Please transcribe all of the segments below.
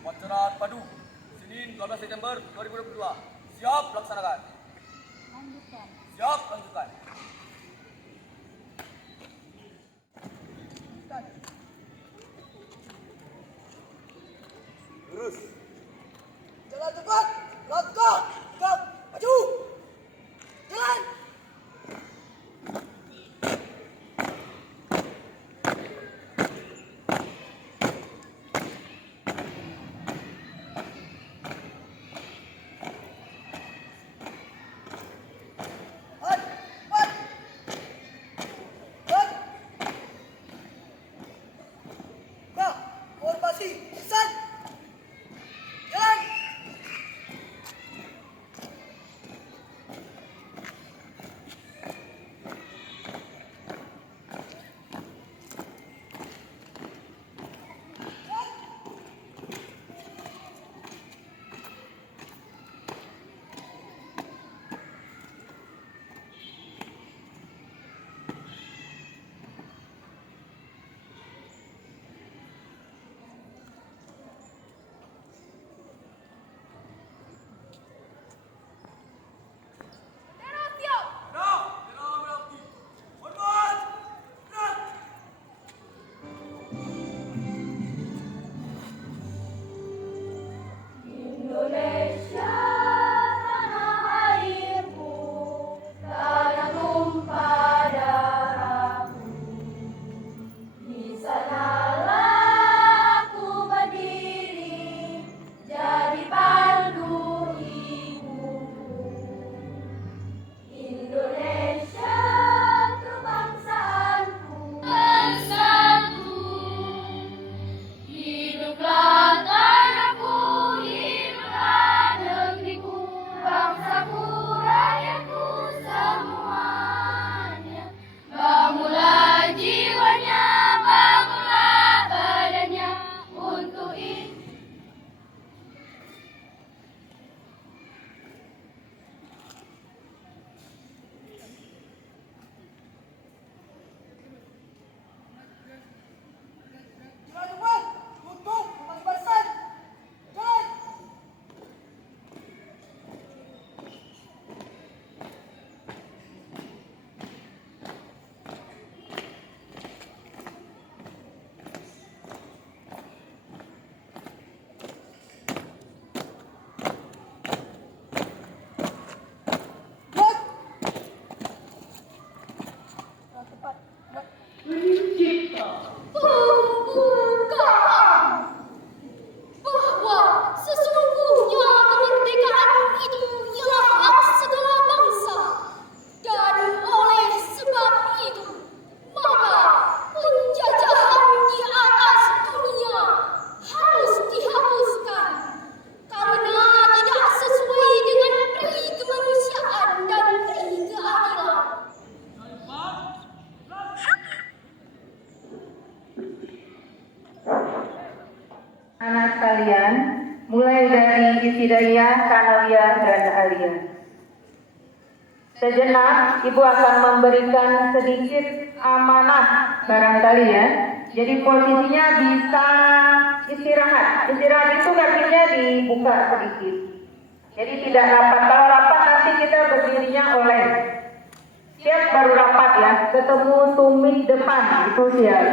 Upacara Padu, Senin 12 September 2022. Siap laksanakan. Siap lanjutkan. Terus. Jalan cepat, langkah, tegap, maju. Jalan. Anak sekalian, mulai dari Ibtidaiyah, Kanawiyah, dan Aliyah. Sejenak, Ibu akan memberikan sedikit amanah barangkali ya. Jadi posisinya bisa istirahat. Istirahat itu kakinya dibuka sedikit. Jadi tidak rapat. Kalau rapat nanti kita berdirinya oleh. Siap baru rapat ya. Ketemu tumit depan, itu siap.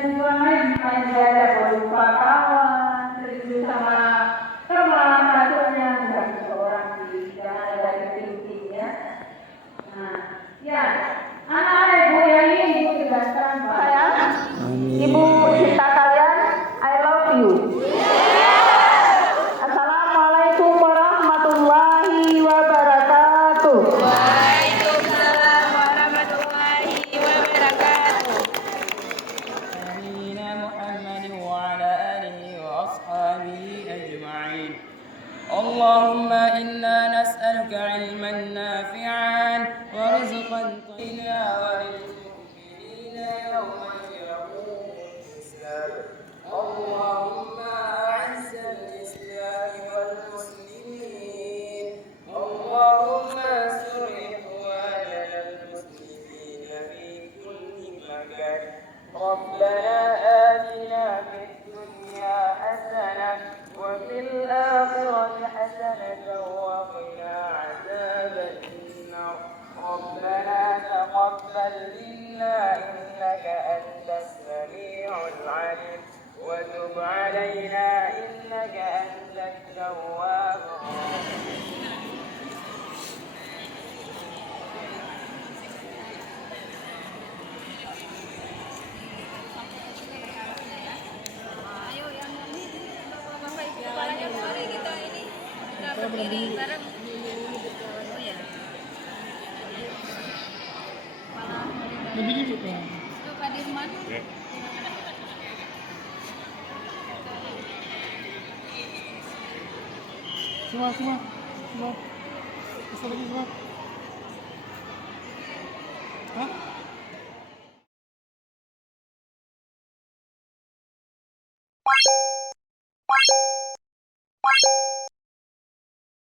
Tujuan lain ada berupa kawan, terus sama teman satunya, bukan seorang di jangan ada tingginya. Nah, ya, anak-anak ibu yang ini ibu tegaskan saya, ibu cinta kalian, I love you. Assalamualaikum warahmatullahi wabarakatuh. Waalaikumsalam warahmatullahi wabarakatuh. ربنا آتنا في الدنيا حسنة وفي الآخرة حسنة وقنا عذاب النار ربنا تقبل منا إنك أنت السميع العليم وتب علينا إنك أنت التواب الرحيم. Ayo yang ini Bapak Ibu kepalanya boleh kita ini kita berdiri bareng. Oh ya. Lebih dikit ya. Itu Pak Dirman. Semua. Bisa lagi semua. Hah?